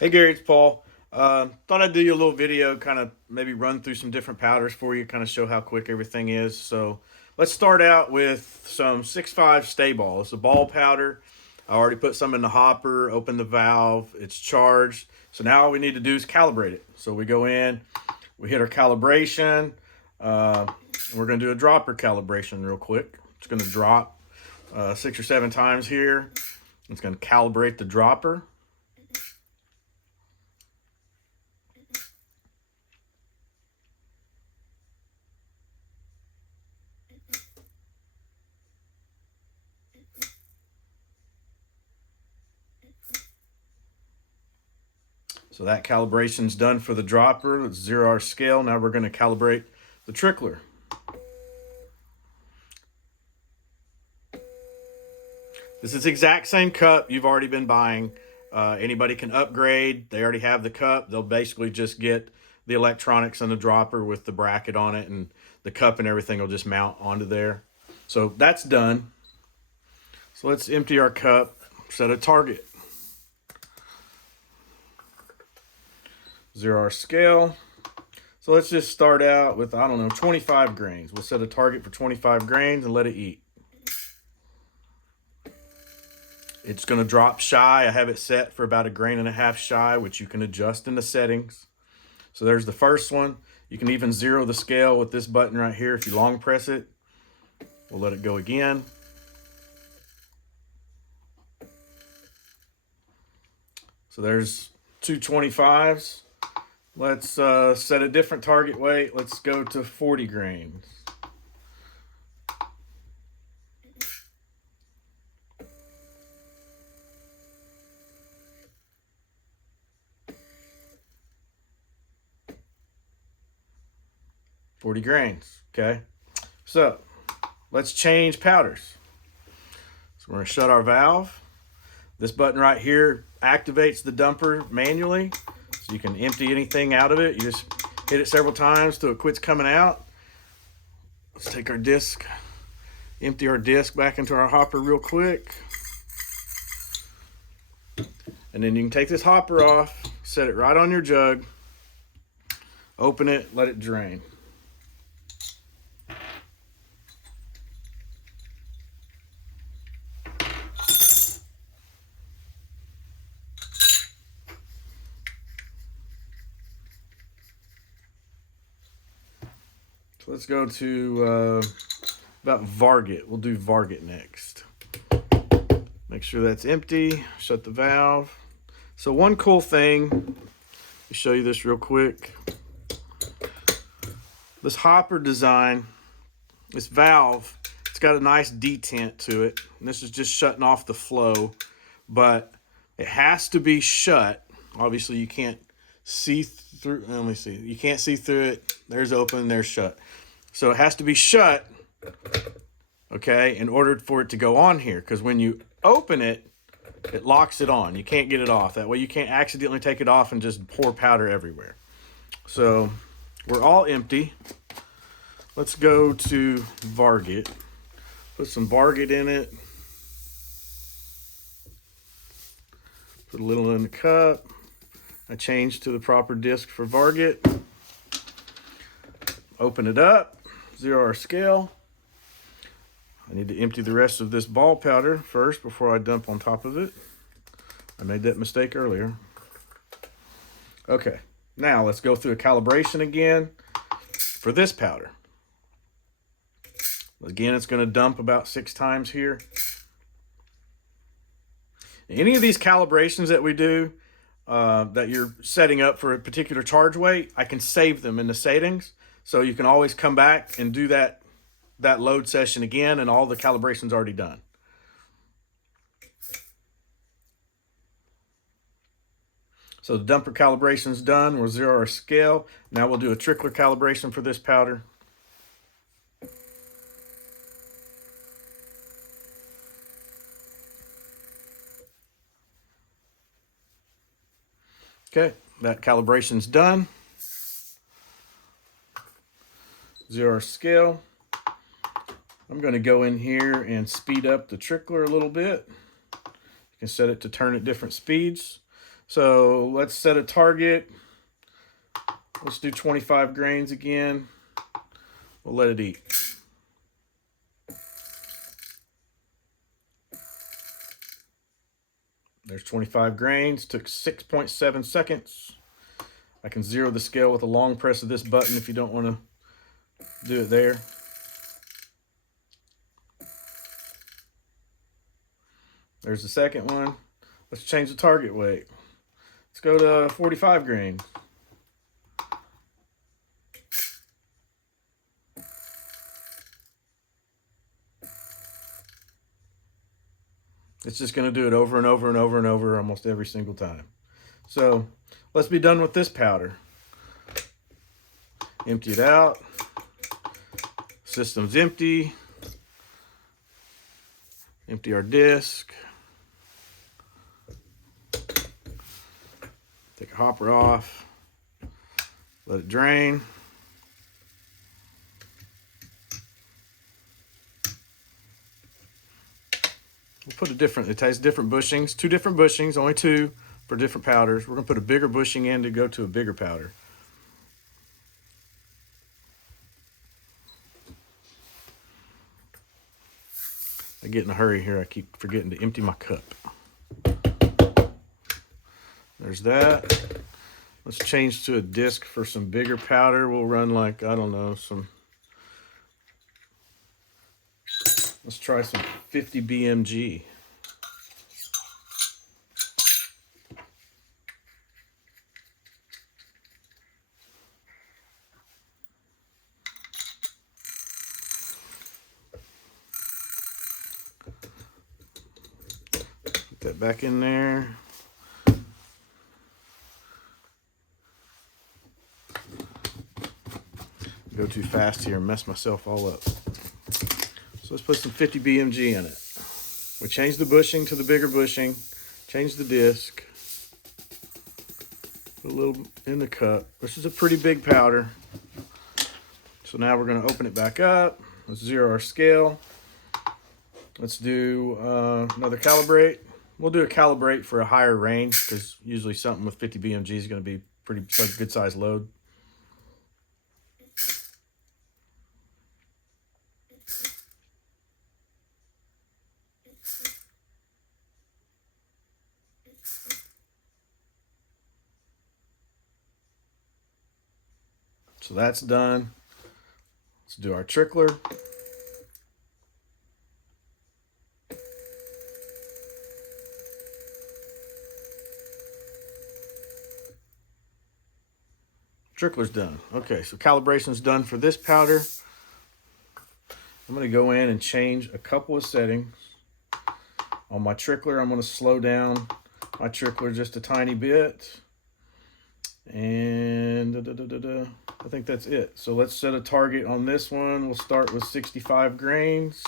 Hey Gary, it's Paul. Thought I'd do you a little video, kind of maybe run through some different powders for you, kind of show how quick everything is. So let's start out with some 6.5 stay ball. It's a ball powder. I already put some in the hopper, opened the valve, it's charged. So now all we need to do is calibrate it. So we go in, we hit our calibration. Uh, we're going to do a dropper calibration real quick. It's going to drop 6 or 7 times here. It's going to calibrate the dropper. So that calibration's done for the dropper. It's 0 scale. Now we're going to calibrate the trickler. This is the exact same cup you've already been buying. Anybody can upgrade. They already have the cup. They'll basically just get the electronics and the dropper with the bracket on it, and the cup and everything will just mount onto there. So that's done. So let's empty our cup, set a target. 0 scale. So let's just start out with, I don't know, 25 grains. We'll set a target for 25 grains and let it eat. It's going to drop shy. I have it set for about 1.5 grains shy, which you can adjust in the settings. So there's the first one. You can even 0 the scale with this button right here if you long press it. We'll let it go again. So there's 2 25s. Let's set a different target weight. Let's go to 40 grains. Okay. So let's change powders. So we're going to shut our valve. This button right here activates the dumper manually. So you can empty anything out of it. You just hit it several times till it quits coming out. Let's take our disc, empty our disc back into our hopper real quick. And then you can take this hopper off, set it right on your jug, open it, let it drain. So let's go to about Varget. We'll do Varget next. Make sure that's empty, shut the valve. So one cool thing, let me show you this real quick. This hopper design, this valve, it's got a nice detent to it. And this is just shutting off the flow, but it has to be shut. Obviously you can't see through, let me see. You can't see through it. There's open, there's shut. So it has to be shut, okay, in order for it to go on here. Because when you open it, it locks it on. You can't get it off. That way you can't accidentally take it off and just pour powder everywhere. So we're all empty. Let's go to Varget. Put some Varget in it. Put a little in the cup. I changed to the proper disc for Varget. Open it up. 0 scale. I need to empty the rest of this ball powder first before I dump on top of it. I made that mistake earlier. Okay, now let's go through a calibration again for this powder. Again, it's going to dump about 6 times here. Any of these calibrations that we do, that you're setting up for a particular charge weight, I can save them in the settings. So you can always come back and do that load session again, and all the calibration's already done. So the dumper calibration's done. We're 0 scale. Now we'll do a trickler calibration for this powder. Okay, that calibration's done. 0 scale. I'm going to go in here and speed up the trickler a little bit. You can set it to turn at different speeds. So let's set a target. Let's do 25 grains again. We'll let it eat. There's 25 grains, took 6.7 seconds. I can zero the scale with a long press of this button if you don't want to do it there. There's the second one. Let's change the target weight. Let's go to 45 grains. It's just going to do it over and over and over and over almost every single time. So let's be done with this powder. Empty it out. System's empty. Empty our disc. Take a hopper off. Let it drain. We'll put it has different bushings, 2 different bushings, only 2 for different powders. We're going to put a bigger bushing in to go to a bigger powder. I get in a hurry here. I keep forgetting to empty my cup. There's that. Let's change to a disc for some bigger powder. We'll run like, I don't know, let's try some 50 BMG. Put that back in there. Go too fast here and mess myself all up. So let's put some 50 BMG in it. We change the bushing to the bigger bushing, change the disc, put a little in the cup. This is a pretty big powder. So now we're going to open it back up. Let's zero our scale. Let's do another calibrate. We'll do a calibrate for a higher range because usually something with 50 BMG is going to be pretty good size load. So that's done. Let's do our trickler. Trickler's done. Okay, so calibration's done for this powder. I'm going to go in and change a couple of settings. On my trickler, I'm going to slow down my trickler just a tiny bit. And I think that's it. So let's set a target on this one. We'll start with 65 grains.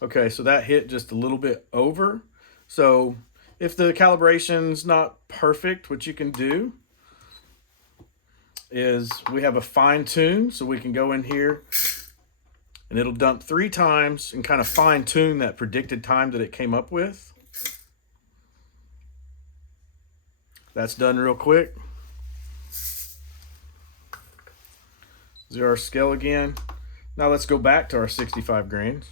Okay, so that hit just a little bit over. So if the calibration's not perfect, what you can do is we have a fine tune, so we can go in here and it'll dump 3 times and kind of fine tune that predicted time that it came up with. That's done real quick. Zero our scale again. Now let's go back to our 65 grains.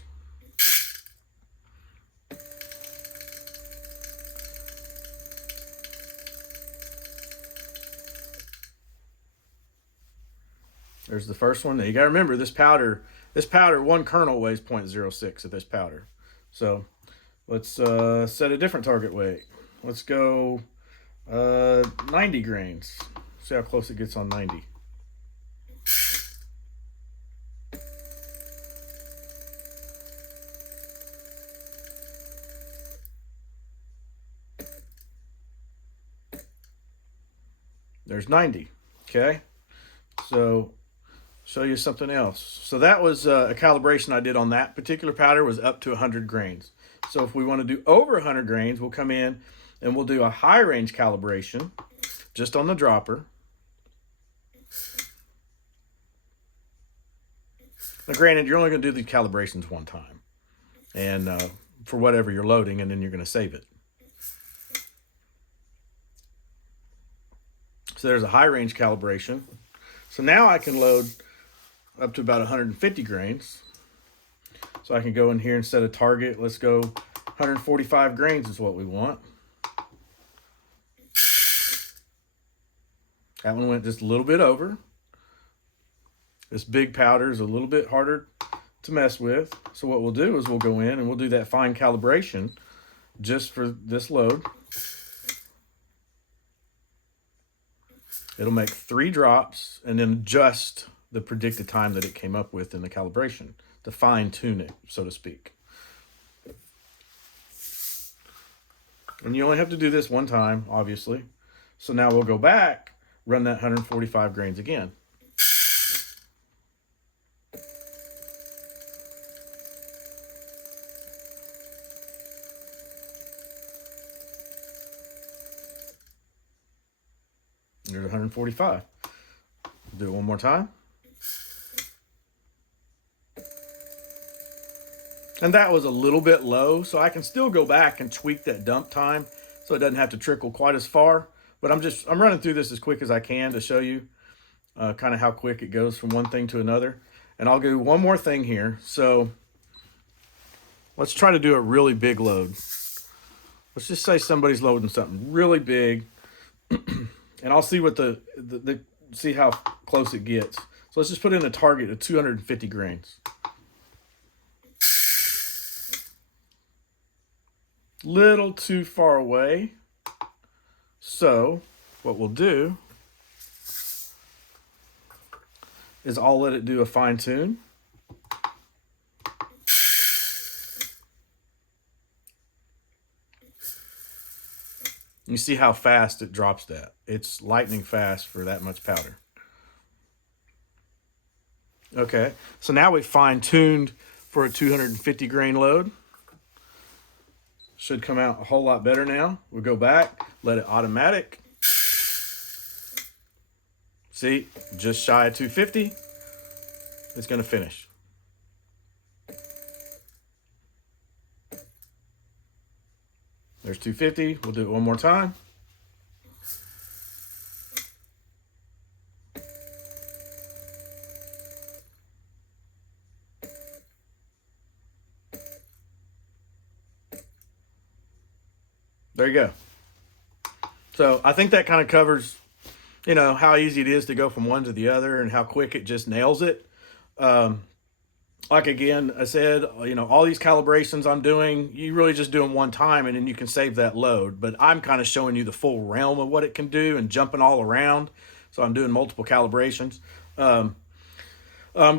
There's the first one. Now you gotta remember this powder, 1 kernel weighs 0.06 of this powder. So let's set a different target weight. Let's go 90 grains. See how close it gets on 90. There's 90. Okay, so show you something else. So that was a calibration I did on that particular powder, was up to 100 grains. So if we want to do over 100 grains, we'll come in and we'll do a high range calibration just on the dropper. Now granted, you're only going to do these calibrations one time, and for whatever you're loading, and then you're going to save it. So there's a high range calibration. So now I can load up to about 150 grains. So I can go in here, instead of target, let's go 145 grains is what we want. That one went just a little bit over. This big powder is a little bit harder to mess with. So what we'll do is we'll go in and we'll do that fine calibration just for this load. It'll make 3 drops and then adjust the predicted time that it came up with in the calibration to fine tune it, so to speak. And you only have to do this one time, obviously. So now we'll go back, run that 145 grains again. There's 145. Do it one more time. And that was a little bit low, so I can still go back and tweak that dump time so it doesn't have to trickle quite as far. But I'm running through this as quick as I can to show you kind of how quick it goes from one thing to another. And I'll do one more thing here. So let's try to do a really big load. Let's just say somebody's loading something really big. And I'll see what see how close it gets. So let's just put in a target of 250 grains. Little too far away. So what we'll do is I'll let it do a fine tune. You see how fast it drops that. It's lightning fast for that much powder. Okay, so now we've fine-tuned for a 250 grain load. Should come out a whole lot better now. We'll go back, let it automatic. See, just shy of 250. It's gonna finish. There's 250. We'll do it one more time. There you go. So I think that kind of covers, how easy it is to go from one to the other and how quick it just nails it. Like again, I said, all these calibrations I'm doing, you really just do them one time and then you can save that load. But I'm kind of showing you the full realm of what it can do and jumping all around. So I'm doing multiple calibrations. I'm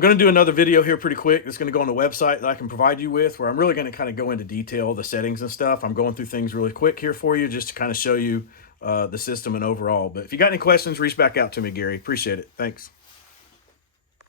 going to do another video here pretty quick. It's going to go on the website that I can provide you with, where I'm really going to kind of go into detail, the settings and stuff. I'm going through things really quick here for you just to kind of show you the system and overall. But if you got any questions, reach back out to me, Gary. Appreciate it. Thanks.